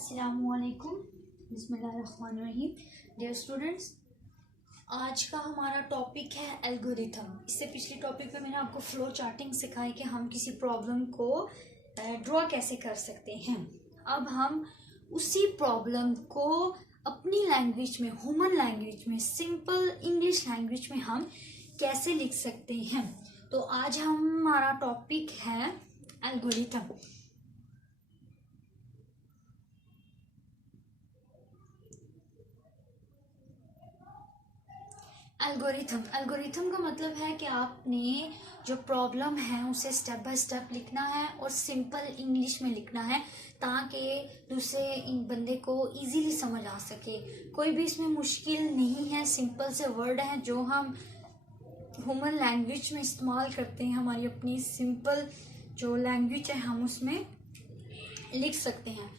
अस्सलामुअलैकुम बिस्मिल्लाहिर्रहमानिर्रहीम। Dear students, आज का हमारा टॉपिक है एल्गोरिथम। इससे पिछले टॉपिक में मैंने आपको फ्लो चार्टिंग सिखाई कि हम किसी प्रॉब्लम को ड्रॉ कैसे कर सकते हैं। अब हम उसी प्रॉब्लम को अपनी लैंग्वेज में, ह्यूमन लैंग्वेज में, सिंपल इंग्लिश लैंग्वेज में हम कैसे लिख सकते हैं। तो आज हमारा टॉपिक है एल्गोरिथम। एल्गोरिथम का मतलब है कि आपने जो प्रॉब्लम है उसे स्टेप बाय स्टेप लिखना है और सिंपल इंग्लिश में लिखना है ताकि दूसरे इन बंदे को इजीली समझ आ सके। कोई भी इसमें मुश्किल नहीं है, सिंपल से वर्ड हैं जो हम ह्यूमन लैंग्वेज में इस्तेमाल करते हैं। हमारी अपनी सिंपल जो लैंग्वेज है हम उसमें लिख सकते हैं।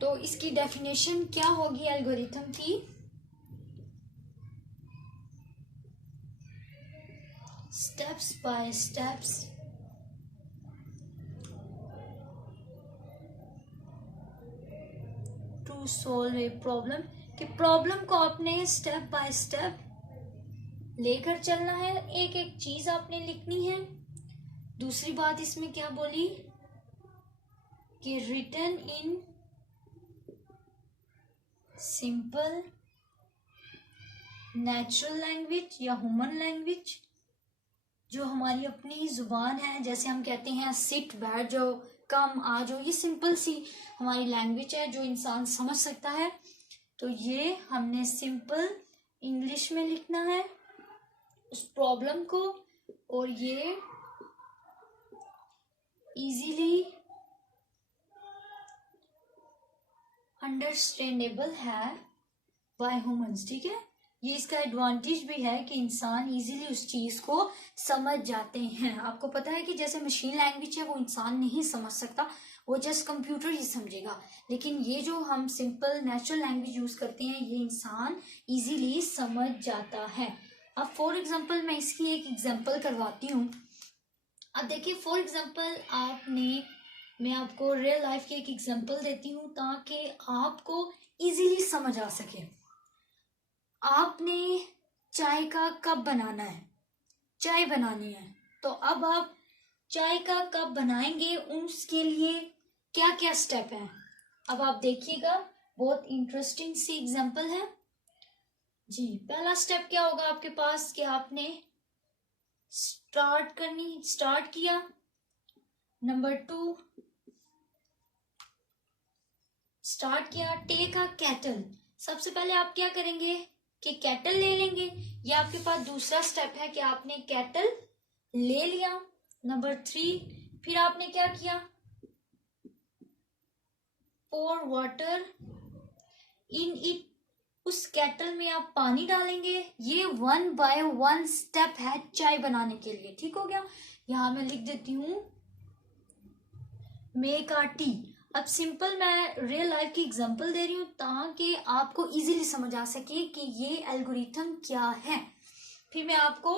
तो इसकी डेफिनेशन क्या होगी एल्गोरिथम की? Steps by steps to solve a problem, कि प्रॉब्लम को आपने स्टेप बाय स्टेप लेकर चलना है, एक एक चीज आपने लिखनी है। दूसरी बात इसमें क्या बोली कि written in simple natural language या ह्यूमन लैंग्वेज, जो हमारी अपनी जुबान है। जैसे हम कहते हैं सिट, बैठ जाओ, कम, आ जाओ, ये सिंपल सी हमारी लैंग्वेज है जो इंसान समझ सकता है। तो ये हमने सिंपल इंग्लिश में लिखना है उस प्रॉब्लम को, और ये इजीली अंडरस्टैंडेबल है बाय ह्यूमंस। ठीक है, ये इसका एडवांटेज भी है कि इंसान इजीली उस चीज को समझ जाते हैं। आपको पता है कि जैसे मशीन लैंग्वेज है वो इंसान नहीं समझ सकता, वो जस्ट कंप्यूटर ही समझेगा। लेकिन ये जो हम सिंपल नेचुरल लैंग्वेज यूज करते हैं ये इंसान इजीली समझ जाता है। अब फॉर एग्जांपल मैं इसकी एक एग्जांपल करवाती हूँ। अब देखिए, फॉर एग्जांपल मैं आपको रियल लाइफ की एक एग्जांपल देती हूँ ताकि आपको इजीली समझ आ सके। आपने चाय का कप बनाना है, चाय बनानी है। तो अब आप चाय का कप बनाएंगे, उसके लिए क्या क्या स्टेप है। अब आप देखिएगा, बहुत इंटरेस्टिंग सी एग्जांपल है जी। पहला स्टेप क्या होगा आपके पास कि आपने स्टार्ट किया। नंबर 2, स्टार्ट किया, टेक अ कैटल। सबसे पहले आप क्या करेंगे कि कैटल ले लेंगे। ये आपके पास दूसरा स्टेप है कि आपने कैटल ले लिया। नंबर 3, फिर आपने क्या किया, pour वाटर इन इट, उस कैटल में आप पानी डालेंगे। ये 1 बाय 1 स्टेप है चाय बनाने के लिए। ठीक हो गया। यहां मैं लिख देती हूं मेक अ टी। अब सिंपल मैं रियल लाइफ की एग्जांपल दे रही हूँ ताकि आपको इजीली समझ आ सके कि ये एल्गोरिथम क्या है। फिर मैं आपको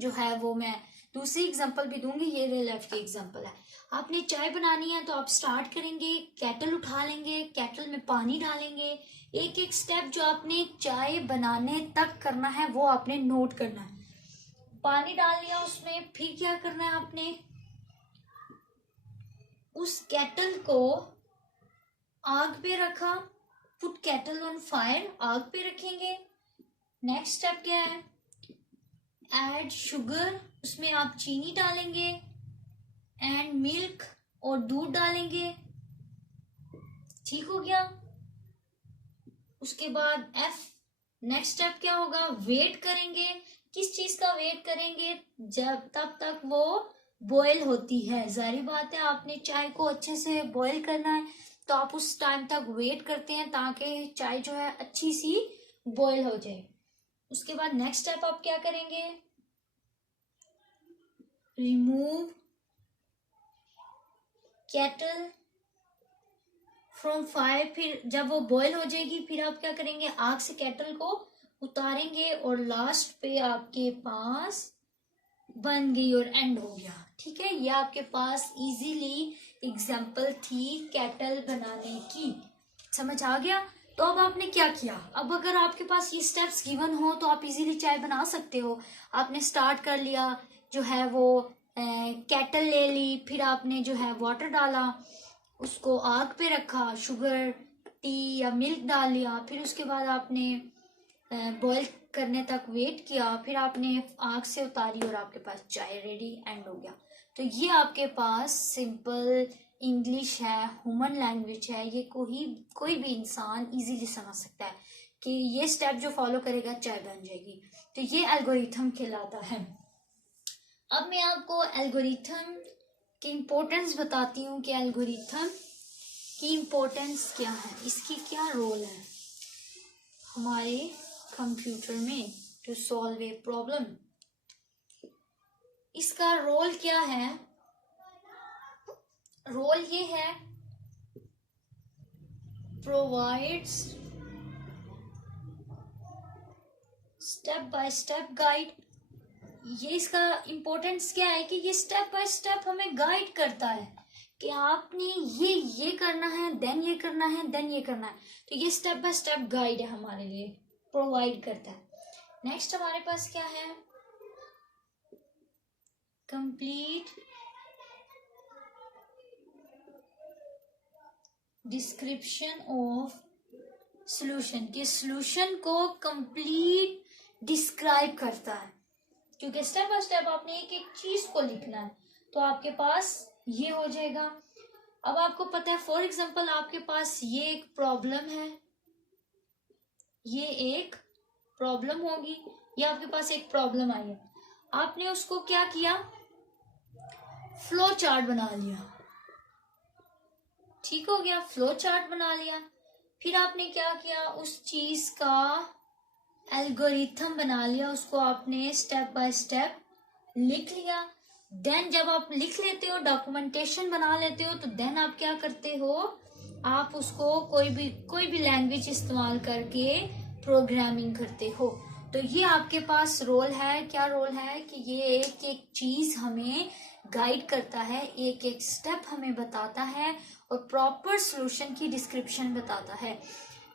जो है वो मैं दूसरी एग्जांपल भी दूंगी। ये रियल लाइफ की एग्जांपल है। आपने चाय बनानी है तो आप स्टार्ट करेंगे, कैटल उठा लेंगे, कैटल में पानी डालेंगे। एक एक स्टेप जो आपने चाय बनाने तक करना है वो आपने नोट करना है। पानी डाल लिया उसमें, फिर क्या करना है आपने, उस कैटल को आग पे रखा, पुट कैटल ऑन फायर, आग पे रखेंगे। नेक्स्ट स्टेप क्या है, ऐड शुगर, उसमें आप चीनी डालेंगे, एंड मिल्क, और दूध डालेंगे। ठीक हो गया। उसके बाद नेक्स्ट स्टेप क्या होगा, वेट करेंगे। किस चीज का वेट करेंगे, जब तब तक वो बॉयल होती है। जाहिर बात है आपने चाय को अच्छे से बॉयल करना है तो आप उस टाइम तक वेट करते हैं ताकि चाय जो है अच्छी सी बॉयल हो जाए। उसके बाद नेक्स्ट स्टेप आप क्या करेंगे, रिमूव कैटल फ्रॉम फायर। फिर जब वो बॉयल हो जाएगी फिर आप क्या करेंगे, आग से कैटल को उतारेंगे और लास्ट पे आपके पास बन गई और एंड हो गया। ठीक है, ये आपके पास इजीली एग्जाम्पल थी केटल बनाने की। समझ आ गया? तो अब आपने क्या किया, अब अगर आपके पास ये स्टेप्स गिवन हो तो आप इजीली चाय बना सकते हो। आपने स्टार्ट कर लिया, जो है वो केटल ले ली, फिर आपने जो है वाटर डाला, उसको आग पे रखा, शुगर टी या मिल्क डाल लिया, फिर उसके बाद आपने बॉईल करने तक वेट किया, फिर आपने आग से उतारी और आपके पास चाय रेडी एंड हो गया। तो ये आपके पास सिंपल इंग्लिश है, ह्यूमन लैंग्वेज है, ये कोई भी इंसान इजीली समझ सकता है कि ये स्टेप जो फॉलो करेगा चाय बन जाएगी। तो ये एल्गोरिथम कहलाता है। अब मैं आपको एल्गोरिथम की इम्पोर्टेंस बताती हूँ कि एल्गोरिथम की इम्पोर्टेंस क्या है, इसकी क्या रोल है हमारे कंप्यूटर में टू सॉल्व ए प्रॉब्लम। इसका रोल क्या है? रोल ये है, provides step by step guide. ये इसका इम्पोर्टेंस क्या है कि ये स्टेप बाय स्टेप हमें गाइड करता है कि आपने ये करना है, देन ये करना है, देन ये करना है। तो ये स्टेप बाय स्टेप गाइड है, हमारे लिए प्रोवाइड करता है। नेक्स्ट हमारे पास क्या है? कंप्लीट डिस्क्रिप्शन ऑफ सॉल्यूशन, कि सॉल्यूशन को कंप्लीट डिस्क्राइब करता है, क्योंकि स्टेप बाय स्टेप आपने एक एक चीज को लिखना है। तो आपके पास ये हो जाएगा। अब आपको पता है, फॉर एग्जांपल आपके पास ये एक प्रॉब्लम है, ये एक प्रॉब्लम होगी, ये आपके पास एक प्रॉब्लम आई है, आपने उसको क्या किया, फ्लो चार्ट बना लिया। ठीक हो गया, फ्लो चार्ट बना लिया। फिर आपने क्या किया, उस चीज का एल्गोरिथम बना लिया, उसको आपने स्टेप बाय स्टेप लिख लिया। देन जब आप लिख लेते हो, डॉक्यूमेंटेशन बना लेते हो, तो देन आप क्या करते हो, आप उसको कोई भी लैंग्वेज इस्तेमाल करके प्रोग्रामिंग करते हो। तो ये आपके पास रोल है। क्या रोल है कि ये एक एक चीज हमें गाइड करता है, एक एक स्टेप हमें बताता है और प्रॉपर सॉल्यूशन की डिस्क्रिप्शन बताता है,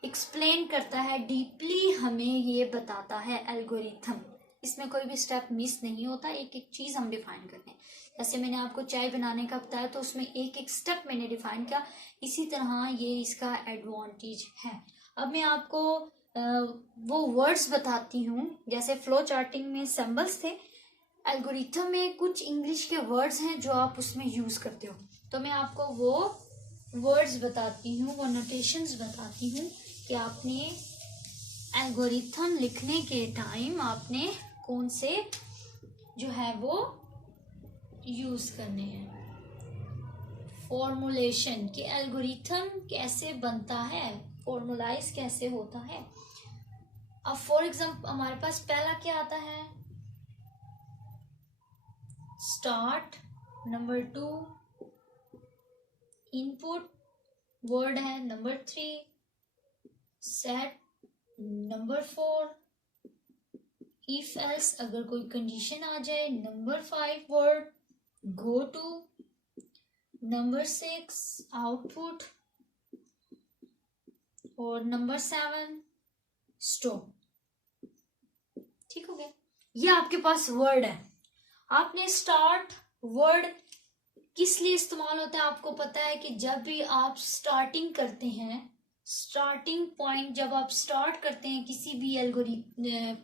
एक्सप्लेन करता है, डीपली हमें ये बताता है एल्गोरिथम। इसमें कोई भी स्टेप मिस नहीं होता, एक एक चीज हम डिफाइन करते हैं। जैसे मैंने आपको चाय बनाने का बताया, तो उसमें एक एक स्टेप मैंने डिफाइन किया, इसी तरह ये इसका एडवांटेज है। अब मैं आपको वो वर्ड्स बताती हूँ, जैसे फ्लो चार्टिंग में सिंबल्स थे, एल्गोरिथम में कुछ इंग्लिश के वर्ड्स हैं जो आप उसमें यूज करते हो। तो मैं आपको वो वर्ड्स बताती हूँ, वो नोटेशंस बताती हूँ कि आपने एल्गोरिथम लिखने के टाइम आपने कौन से जो है वो यूज करने हैं। फॉर्मुलेशन, कि एल्गोरिथम कैसे बनता है, फॉर्मुलाइज कैसे होता है। अब फॉर एग्जाम्पल हमारे पास पहला क्या आता है, स्टार्ट, नंबर 2 इनपुट वर्ड है, number 3 set, number 4 if else, अगर कोई कंडीशन आ जाए, number 5 word go to, number 6 output और नंबर 7 स्टॉप। ठीक हो गया, ये आपके पास वर्ड है। आपने स्टार्ट वर्ड किस लिए इस्तेमाल होता है, आपको पता है कि जब भी आप स्टार्टिंग करते हैं, स्टार्टिंग पॉइंट जब आप स्टार्ट करते हैं किसी भी एल्गोरिथम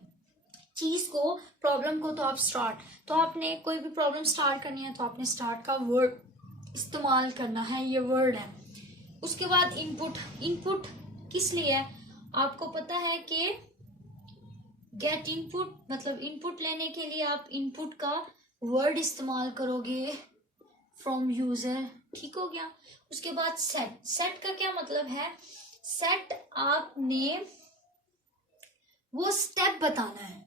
चीज को, प्रॉब्लम को, तो आप स्टार्ट, तो आपने कोई भी प्रॉब्लम स्टार्ट करनी है तो आपने स्टार्ट का वर्ड इस्तेमाल करना है, ये वर्ड है। उसके बाद इनपुट, इनपुट किस लिए है, आपको पता है कि गेट इनपुट, मतलब इनपुट लेने के लिए आप इनपुट का वर्ड इस्तेमाल करोगे फ्रॉम यूजर। ठीक हो गया। उसके बाद सेट, सेट का क्या मतलब है, सेट आपने वो स्टेप बताना है,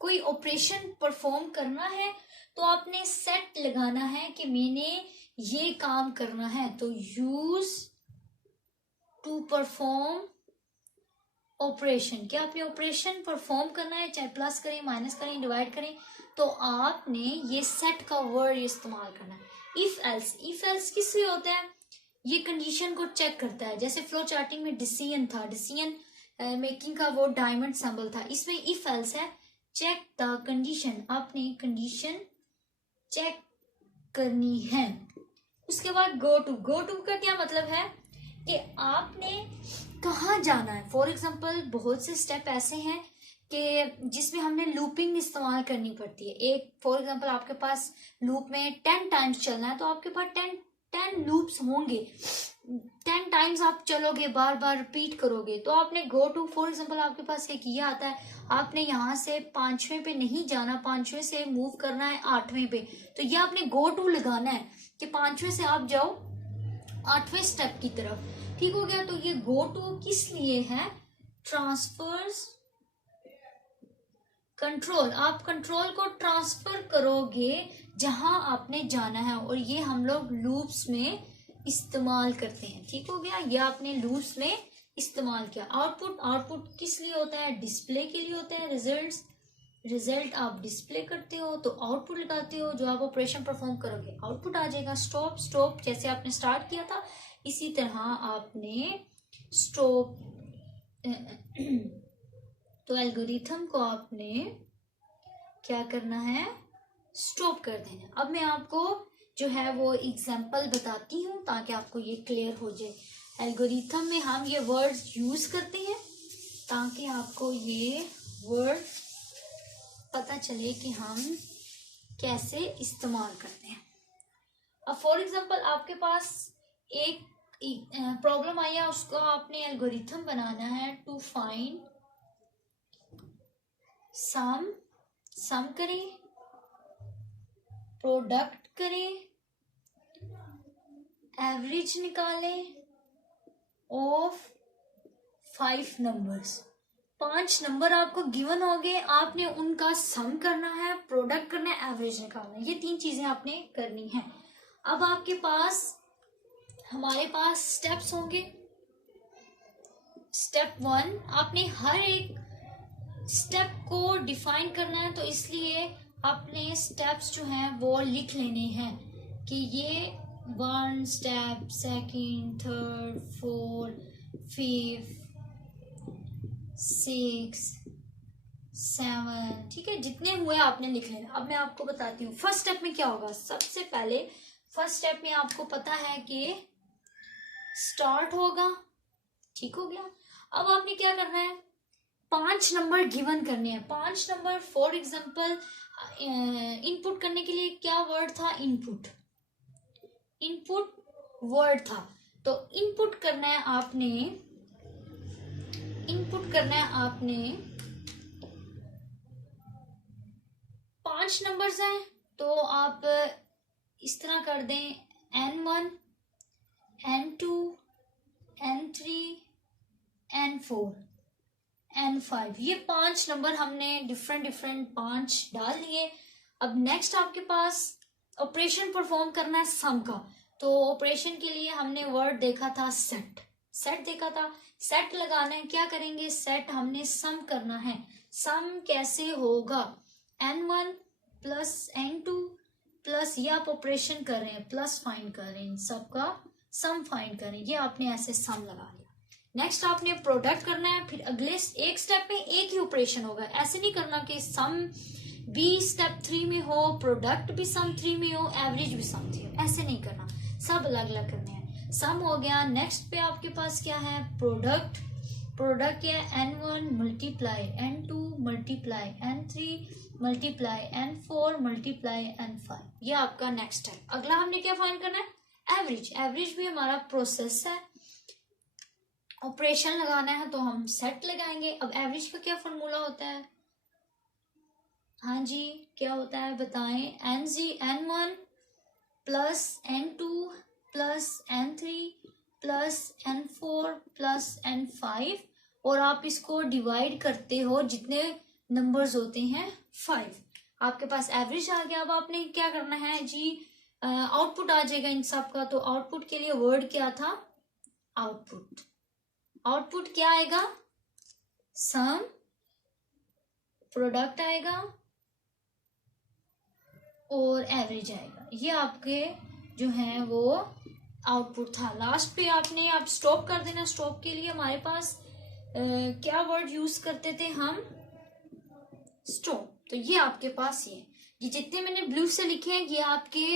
कोई ऑपरेशन परफॉर्म करना है तो आपने सेट लगाना है कि मैंने ये काम करना है। तो यूज टू परफॉर्म ऑपरेशन, क्या आपने ऑपरेशन परफॉर्म करना है, चाहे प्लस करें, माइनस करें, डिवाइड करें, तो आपने ये सेट का वर्ड इस्तेमाल करना है। इफ एल्स किस लिए होता है? ये कंडीशन को चेक करता है। जैसे फ्लो चार्टिंग में डिसीजन था, डिसीजन मेकिंग का वो डायमंड सिंबल था, इसमें इफ एल्स है। चेक द कंडीशन, आपने कंडीशन चेक करनी है। उसके बाद गो टू का क्या मतलब है कि आपने कहाँ जाना है। फॉर एग्जाम्पल बहुत से स्टेप ऐसे हैं कि जिसमें हमने लूपिंग इस्तेमाल करनी पड़ती है। एक फॉर एग्जाम्पल आपके पास लूप में 10 टाइम्स चलना है, तो आपके पास 10 लूप्स होंगे। 10 टाइम्स आप चलोगे, बार बार रिपीट करोगे, तो आपने गो टू, फॉर एग्जाम्पल आपके पास एक ये आता है, आपने यहाँ से 5वें पे नहीं जाना, 5वें से मूव करना है 8वें पे, तो ये आपने गो टू लगाना है कि 5वें से आप जाओ 8वें स्टेप की तरफ। ठीक हो गया? तो ये गो टू किस लिए है? ट्रांसफर्स कंट्रोल, आप कंट्रोल को ट्रांसफर करोगे जहां आपने जाना है, और ये हम लोग लूप्स में इस्तेमाल करते हैं। ठीक हो गया? ये आपने लूप्स में इस्तेमाल किया। आउटपुट किस लिए होता है? डिस्प्ले के लिए होता है। रिजल्ट आप डिस्प्ले करते हो तो आउटपुट लगाते हो, जो आप ऑपरेशन परफॉर्म करोगे आउटपुट आ जाएगा। स्टॉप जैसे आपने स्टार्ट किया था इसी तरह आपने स्टॉप तो एल्गोरिथम को आपने क्या करना है? स्टॉप कर देना। अब मैं आपको जो है वो एग्जांपल बताती हूँ ताकि आपको ये क्लियर हो जाए। एल्गोरिथम में हम ये वर्ड्स यूज करते हैं ताकि आपको ये वर्ड पता चले कि हम कैसे इस्तेमाल करते हैं। अब फॉर एग्जांपल आपके पास एक प्रॉब्लम आई है, उसको आपने एल्गोरिथम बनाना है टू फाइंड सम करें, प्रोडक्ट करें, एवरेज निकालें ऑफ 5 नंबर्स। 5 नंबर आपको गिवन हो गए, आपने उनका सम करना है, प्रोडक्ट करना है, एवरेज निकालना है। ये 3 चीजें आपने करनी है। अब आपके पास हमारे पास स्टेप्स होंगे। स्टेप 1, आपने हर एक स्टेप को डिफाइन करना है, तो इसलिए आपने स्टेप्स जो हैं वो लिख लेने हैं कि ये 1 स्टेप, सेकंड, थर्ड, 4, 5, 6, 7, ठीक है, जितने हुए आपने लिख लेना। अब मैं आपको बताती हूँ फर्स्ट स्टेप में क्या होगा। सबसे पहले फर्स्ट स्टेप में आपको पता है कि स्टार्ट होगा। ठीक हो गया? अब आपने क्या करना है? 5 नंबर गिवन करने हैं। 5 नंबर फॉर एग्जाम्पल इनपुट करने के लिए क्या वर्ड था? इनपुट वर्ड था। तो इनपुट करना है आपने 5 नंबर्स हैं, तो आप इस तरह कर दें N1, N2, N3, N4, N5। ये 5 नंबर हमने डिफरेंट 5 डाल दिए। अब नेक्स्ट आपके पास ऑपरेशन परफॉर्म करना है सम का। तो ऑपरेशन के लिए हमने वर्ड देखा था सेट देखा था। सेट लगाना है, क्या करेंगे? सेट हमने सम करना है। सम कैसे होगा? N1 प्लस N2 प्लस, ये आप ऑपरेशन कर रहे हैं, प्लस फाइंड कर रहे हैं, सबका सम फाइंड कर रहे हैं, ये आपने ऐसे सम लगा लिया। नेक्स्ट आपने प्रोडक्ट करना है। फिर अगले एक स्टेप में एक ही ऑपरेशन होगा। ऐसे नहीं करना कि सम भी स्टेप 3 में हो, प्रोडक्ट भी सम 3 में हो, एवरेज भी सम 3 हो, ऐसे नहीं करना, सब अलग अलग करने हैं। सम हो गया। नेक्स्ट पे आपके पास क्या है? प्रोडक्ट क्या है? N1 multiply N2 multiply N3 multiply N4 multiply N5। ये आपका नेक्स्ट है। अगला हमने क्या फाइंड करना है? एवरेज भी हमारा प्रोसेस है। ऑपरेशन लगाना है तो हम सेट लगाएंगे। अब एवरेज का क्या फॉर्मूला होता है? हाँ जी, क्या होता है बताएं? N1 plus N2 plus N3 plus N4 plus N5, और आप इसको डिवाइड करते हो, जितने नंबर्स होते हैं 5। आपके पास एवरेज आ गया। अब आपने क्या करना है जी? आउटपुट आ जाएगा इन सब का। तो आउटपुट के लिए वर्ड क्या था? आउटपुट क्या आएगा? सम, प्रोडक्ट आएगा और एवरेज आएगा। ये आपके जो है वो आउटपुट था। लास्ट पे आपने अब स्टॉप कर देना। स्टॉप के लिए हमारे पास क्या वर्ड यूज करते थे हम? स्टॉप। तो ये आपके पास ये जितने मैंने ब्लू से लिखे हैं ये आपके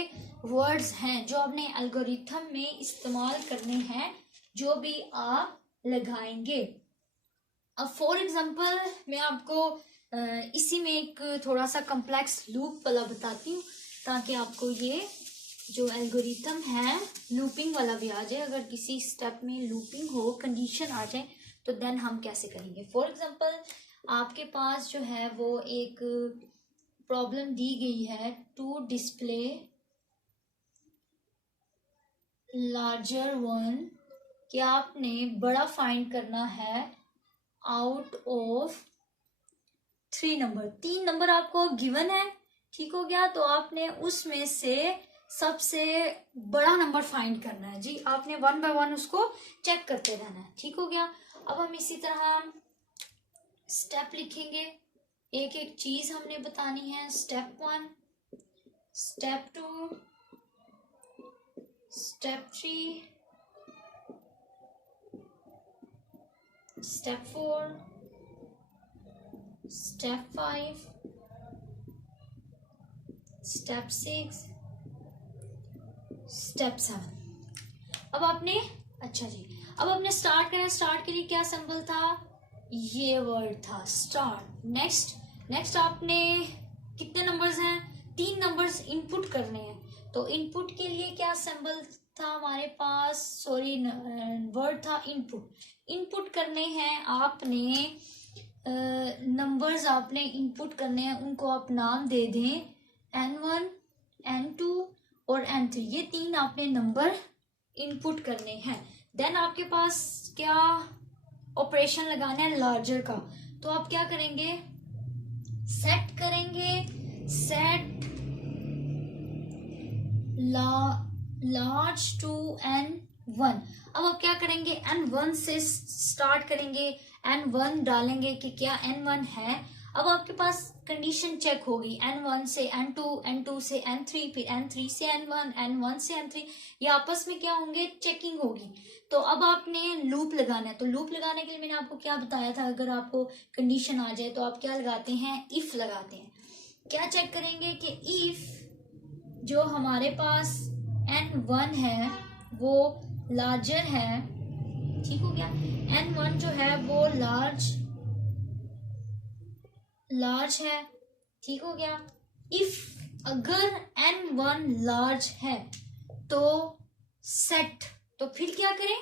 वर्ड्स हैं जो आपने एल्गोरिथम में इस्तेमाल करने हैं, जो भी आप लगाएंगे। अब फॉर एग्जांपल मैं आपको इसी में एक थोड़ा सा कॉम्प्लेक्स लूप वाला बताती हूँ, ताकि आपको ये जो एल्गोरिथम है लूपिंग वाला भी आ जाए। अगर किसी स्टेप में लूपिंग हो, कंडीशन आ जाए, तो देन हम कैसे करेंगे। फॉर एग्जांपल आपके पास जो है वो एक प्रॉब्लम दी गई है, टू डिस्प्ले लार्जर वन, कि आपने बड़ा फाइंड करना है आउट ऑफ 3 नंबर। 3 नंबर आपको गिवन है, ठीक हो गया। तो आपने उसमें से सबसे बड़ा नंबर फाइंड करना है जी। आपने 1 बाय 1 उसको चेक करते रहना है, ठीक हो गया। अब हम इसी तरह स्टेप लिखेंगे, एक एक चीज हमने बतानी है। Step 1, step 2, step 3, step 4, step 5, step 6, step 7। अब आपने अच्छा जी, अब आपने स्टार्ट करना। स्टार्ट के लिए क्या सिंबल था? ये वर्ड था स्टार्ट। नेक्स्ट आपने कितने नंबर्स हैं? 3 नंबर्स इनपुट करने हैं। तो इनपुट के लिए क्या सिंबल था हमारे पास? सॉरी, वर्ड था इनपुट। इनपुट करने हैं आपने, नंबर्स आपने इनपुट करने हैं, उनको आप नाम दे दें N1, N2 और N3। ये 3 आपने नंबर इनपुट करने हैं। देन आपके पास क्या ऑपरेशन लगाना है? लार्जर का। तो आप क्या करेंगे? सेट करेंगे, सेट लार्ज टू N1। अब आप क्या करेंगे? N1 से स्टार्ट करेंगे, N1 डालेंगे कि क्या N1 है। अब आपके पास कंडीशन चेक होगी, N1 से N2, N2 से N3, फिर N3 से N1, N1 से N3, ये आपस में क्या होंगे? चेकिंग होगी। तो अब आपने लूप लगाना है। तो लूप लगाने के लिए मैंने आपको क्या बताया था? अगर आपको कंडीशन आ जाए तो आप क्या लगाते हैं? इफ लगाते हैं। क्या चेक करेंगे कि इफ जो हमारे पास N1 है वो लार्जर है, ठीक हो गया। N1 जो है वो लार्ज है, ठीक हो गया। इफ अगर N1 लार्ज है तो सेट, तो फिर क्या करें?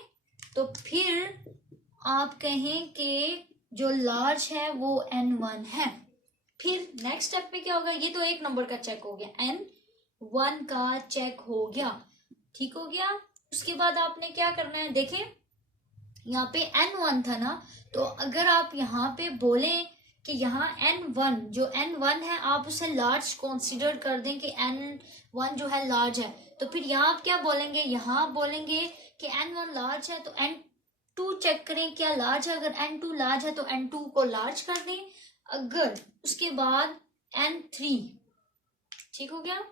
तो फिर आप कहें कि जो लार्ज है वो N1 है। फिर नेक्स्ट स्टेप में क्या होगा? ये तो एक नंबर का चेक हो गया, N1 का चेक हो गया, ठीक हो गया। उसके बाद आपने क्या करना है? देखें यहाँ पे N1 था ना, तो अगर आप यहाँ पे बोलें कि यहाँ N1, जो N1 है आप उसे लार्ज कंसीडर कर दें कि N1 जो है लार्ज है, तो फिर यहाँ आप क्या बोलेंगे? यहाँ आप बोलेंगे कि N1 लार्ज है तो N2 चेक करें क्या लार्ज है। अगर N2 लार्ज है तो N2 को लार्ज कर दें। अगर उसके बाद N3, ठीक हो गया।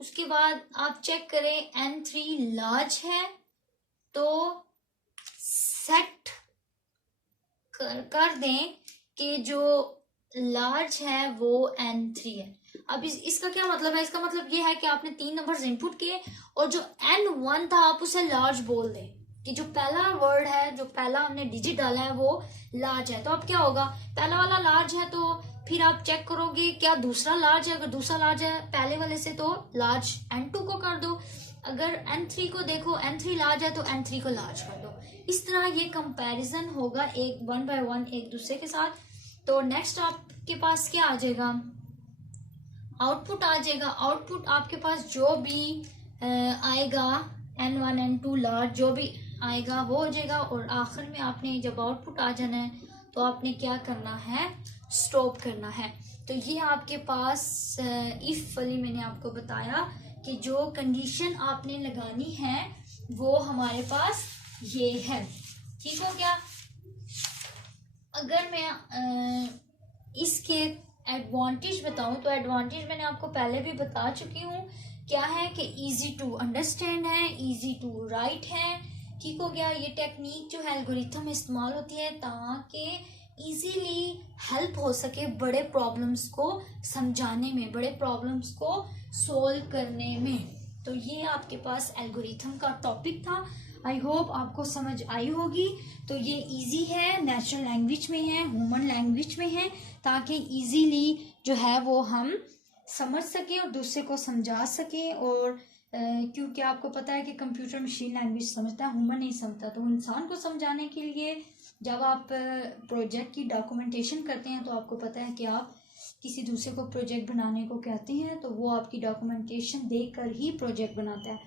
उसके बाद आप चेक करें N3 लार्ज है तो सेट कर दें कि जो लार्ज है वो N3 है। अब इसका क्या मतलब है? इसका मतलब ये है कि आपने 3 नंबर्स इनपुट किए और जो N1 था आप उसे लार्ज बोल दें कि जो पहला वर्ड है, जो पहला हमने डिजिट डाला है वो लार्ज है। तो अब क्या होगा? पहला वाला लार्ज है तो फिर आप चेक करोगे क्या दूसरा लार्ज है। अगर दूसरा लार्ज है पहले वाले से तो लार्ज N2 को कर दो। अगर N3 को देखो, N3 लार्ज है तो N3 को लार्ज कर दो। इस तरह ये कंपैरिजन होगा एक 1 बाय 1 एक दूसरे के साथ। तो नेक्स्ट आपके पास क्या आ जाएगा? आउटपुट आ जाएगा। आउटपुट आपके पास जो भी आएगा N1 N2 लार्ज जो भी आएगा वो हो जाएगा। और आखिर में आपने जब आउटपुट आ जाना है तो आपने क्या करना है? स्टॉप करना है। तो ये आपके पास इफ वाली मैंने आपको बताया कि जो कंडीशन आपने लगानी है वो हमारे पास ये है, ठीक हो गया। अगर मैं इसके एडवांटेज बताऊं तो एडवांटेज मैंने आपको पहले भी बता चुकी हूँ क्या है कि इजी टू अंडरस्टैंड है, इजी टू राइट है। ठीक हो गया। ये टेक्निक जो है एल्गोरिथम इस्तेमाल होती है ताकि इजीली हेल्प हो सके बड़े प्रॉब्लम्स को समझाने में, बड़े प्रॉब्लम्स को सोल्व करने में। तो ये आपके पास एल्गोरिथम का टॉपिक था। आई होप आपको समझ आई होगी। तो ये इजी है, नेचुरल लैंग्वेज में है, ह्यूमन लैंग्वेज में है, ताकि इजीली जो है वो हम समझ सकें और दूसरे को समझा सकें। और क्योंकि आपको पता है कि कंप्यूटर मशीन लैंग्वेज समझता है, ह्यूमन नहीं समझता। तो इंसान को समझाने के लिए जब आप प्रोजेक्ट की डॉक्यूमेंटेशन करते हैं तो आपको पता है कि आप किसी दूसरे को प्रोजेक्ट बनाने को कहते हैं, तो वो आपकी डॉक्यूमेंटेशन देखकर ही प्रोजेक्ट बनाता है।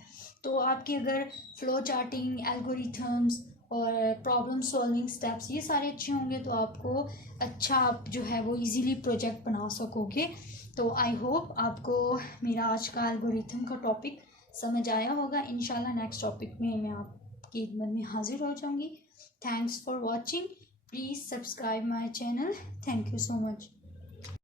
तो आपकी अगर फ्लो चार्टिंग, एल्गोरिथम्स और प्रॉब्लम सॉल्विंग स्टेप्स ये सारे अच्छे होंगे तो आपको अच्छा आप जो है वो इजीली प्रोजेक्ट बना सकोगे। तो आई होप आपको मेरा आज का एल्गोरिथम का टॉपिक समझ आया होगा। इंशाल्लाह नेक्स्ट टॉपिक में मैं आपकी खिदमत में हाजिर हो जाऊंगी। Thanks for watching. Please subscribe my channel. Thank you so much.